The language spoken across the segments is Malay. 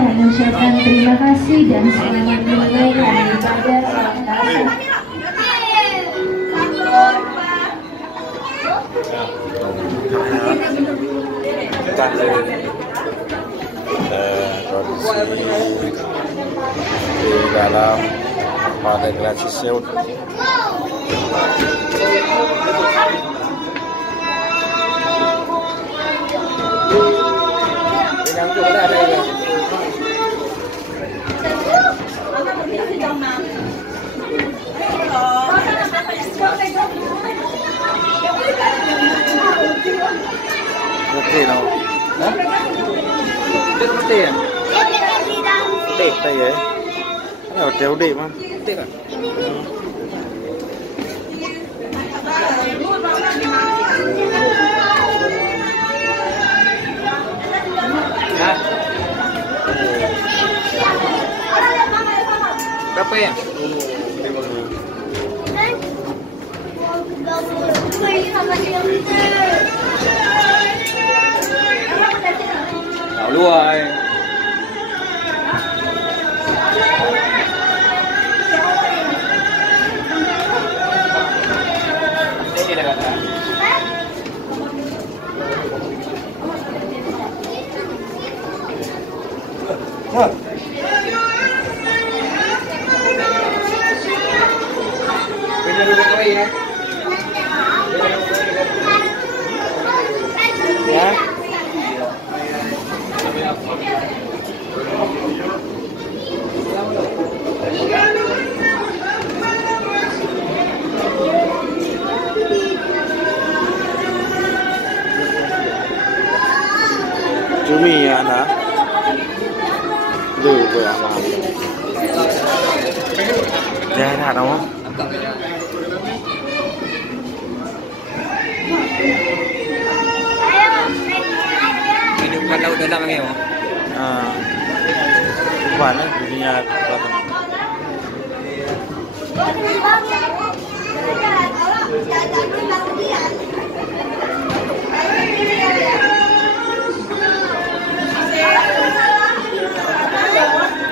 mengucapkan terima kasih dan selamat menunaikan ibadah salat asar. Kita kondisi di dalam pada generasi seut. Yang tu ada ya. Ngerti no? Hah? Ngerti ya? Ngerti ya? Ini udah udah mah. Ngerti kan? Berapa ya? Tahu luai. Ini dah kata. Ya. Cumi ya anak. Dulu gue anak. Jangan ada mau. Hidupan laut dalam ni mo. Bukan dunia kelautan.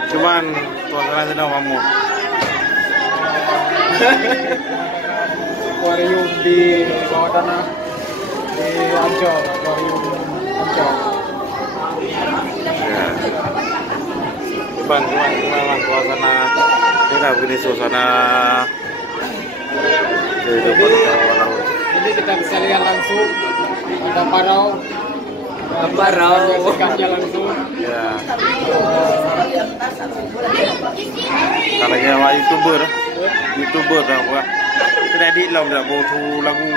Cuman tuan sedang mamut. Akuarium di bawah tanah di Ancol, akuarium Ancol. Ya. Cuman suasana kita begini suasana kehidupan orang. Jadi kita bisa lihat langsung ada parau. Ikannya langsung. Ya. Kalau yang YouTuber dah buat. Kredit lah dah buat lagu.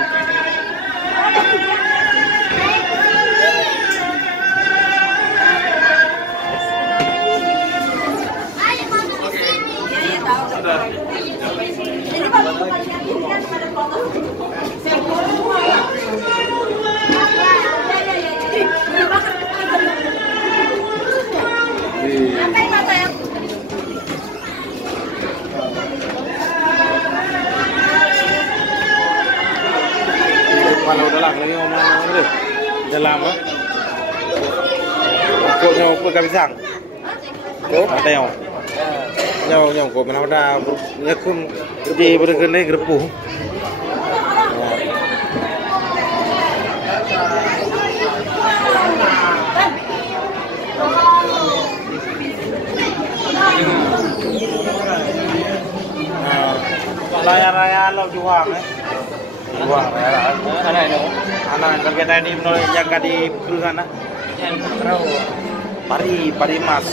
Kalau udah lah, lagi ngomong deh, dalam apa? Pokoknya apa kami sang? Ada yang kau mana ada nyakum di berkenai gerpu. Raya lo juang Juang raya. Anak kalau kita ini menolak jaga di perusahaan pari mas.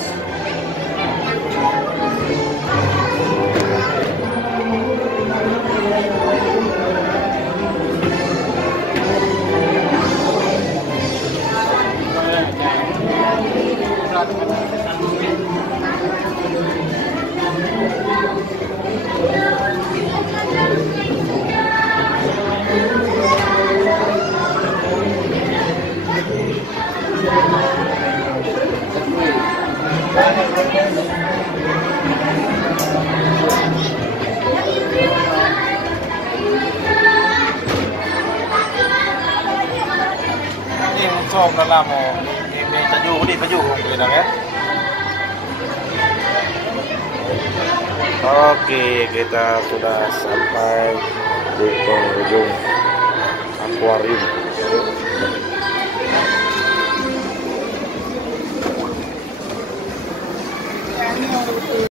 Ini muncul dalam ini baju di baju kita kan. Oke, kita sudah sampai di penghujung akuarium.